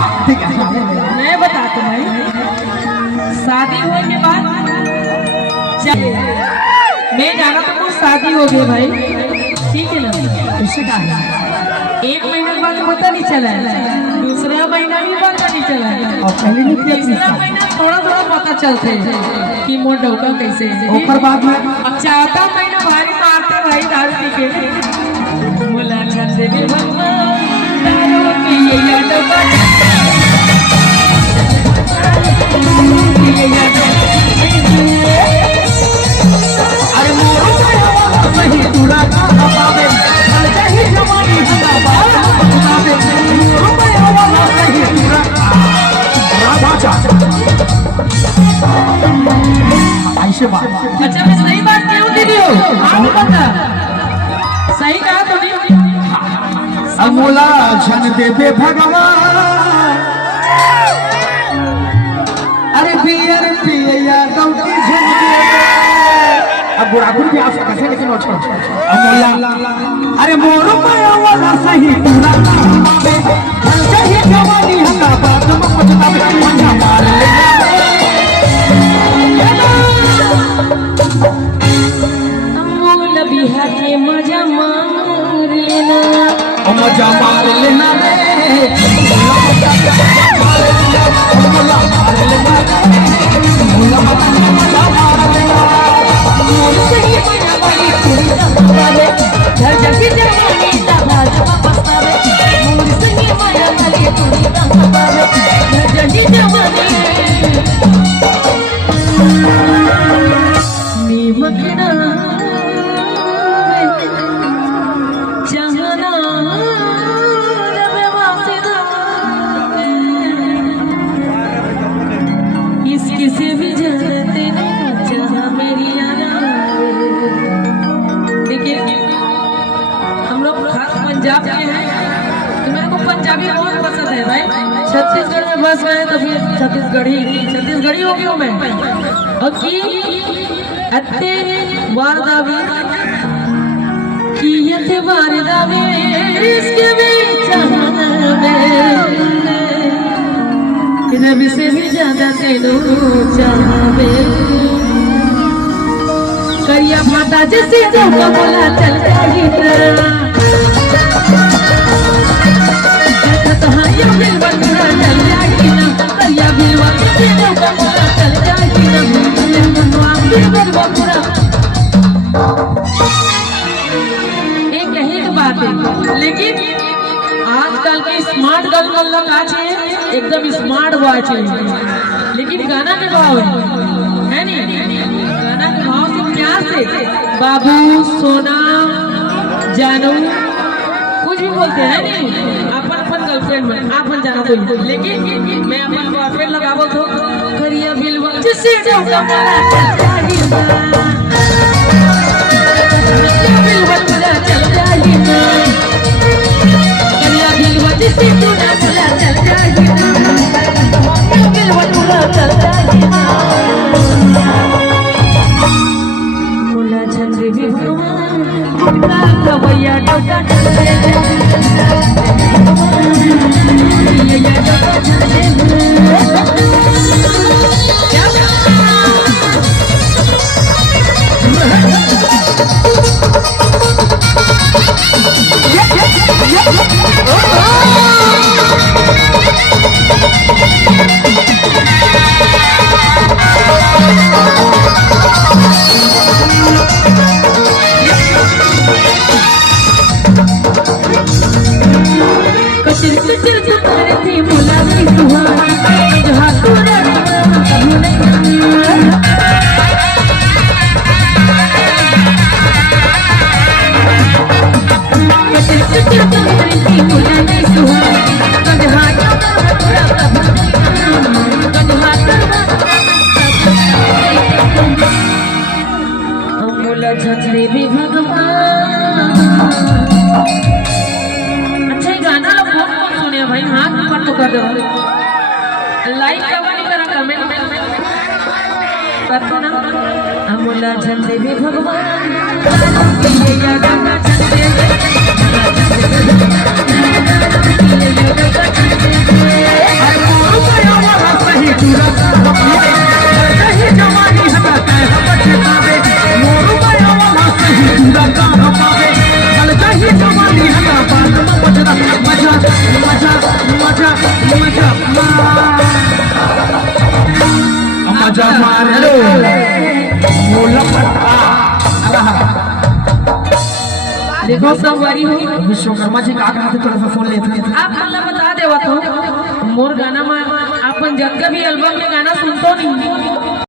मैं बता तुम्हें शादी होने के बाद मैं जाना तो कुछ शादी हो गई भाई, ठीक है ना। इससे क्या है? एक महीने बाद पता नहीं चला, दूसरा महीना भी पता नहीं चला, और पहले नहीं किया, तीसरा महीना थोड़ा थोड़ा पता चलते कि मोर डौका कैसे है। और बाद में अब चौथा महीना भारी मारते भाई दारू पी के मुलाकात से भी भगवान दारू पिए या डौका अरे मोरो नहीं दूरा का हवावे चल जाही जवानी हंगा बात बतावे मोरो वाला नहीं दूरा राधा जा ऐसे बात। अच्छा मैं सही बात क्यों दे रही हूँ? आप बता, सही कहा तो नहीं? अमोला जन देवे भगवान अरे पियर पिया डौकी जन अब बुढ़ापुर भी आ सकता है लेकिन अच्छा अमोला अरे मोरो पाया वाला सही पूरा बाबे हर सही जवानी हंगा बात में पछतावे मंजा मार ले अमोला बिहा के मजा मार लेना, मजा मार लेना रे अमोला मार लेना अमोला मजा मार लेना सही मजा वाली पूरी दबावे घर जाके जवानी दबा दबा पछतावे मोर सही मजा वाली पूरी दबावे घर जाके जवानी नीमकना जहाना रवे वासिदा इसकी से भी जलते ना चाहा मेरी यारा। देखिए हम लोग खास पंजाब के हैं तो मेरे को पंजाबी बहुत पसंद है भाई। छत्तीसगढ़ में बस गए तो फिर छत्तीसगढ़ी हो गया मैं। और की अत्ते वारदावे की यते वारदावे इसके भी चाहना में रब से भी ज्यादा तेनू चाहवे करिया माता जैसे जो बोला चल जाही कहानिया बिल बंदरा चल जाही ना करिया बिलवा जैसे जो बोला चल जाही ना मनवा बिल बंदरा। एक कही की बात है लेकिन आजकल के स्मार्ट गर्ल वाला का चाहिए एकदम स्मार्ट बॉय चाहिए, लेकिन गाना के भाव है नहीं, गाना के भाव से प्यार से बाबू सोना जानू कुछ भी बोलते हैं नहीं अपन अपन गर्लफ्रेंड में अपन जाना तो, लेकिन मैं अपन बॉयफ्रेंड लगावो तो करिया बिलवा जिससे बिलवा चल जाही ना करिया बिलवा जिससे तू ना बोला चल जाही ना बिलवा बोला चल जाही ना बोला झंडे भी भगवान का भैया डोका चले ये डोका चले क्या कचर कचर तुम्हारे थी मुला भी तुम्हारी जहाँ तूने कभी नहीं कचर कचर तुम्हारे थी मुला नहीं तुम्हारी जहाँ तूने भाई हाथ ऊपर तो कर दो, लाइक करवा नहीं करा, कमेंट करते ना। अमोला झंडे भी भगवान ये यादा का झंडे सही चूड़ा सही जवानी हटा है बचतावे मोरू माया वाला सही चूड़ा का हमारे कल सही जवानी हटा बात में बचदा मजा मजा मजा मजा मजा मार लो मोला पट्टा देखो सब वारी हो। विश्वकर्मा जी का कहा थे थोड़ा सा फोन लेते थे आप मतलब बता देवा तो मोर गाना में अपन जब भी एल्बम में गाना सुनतो नहीं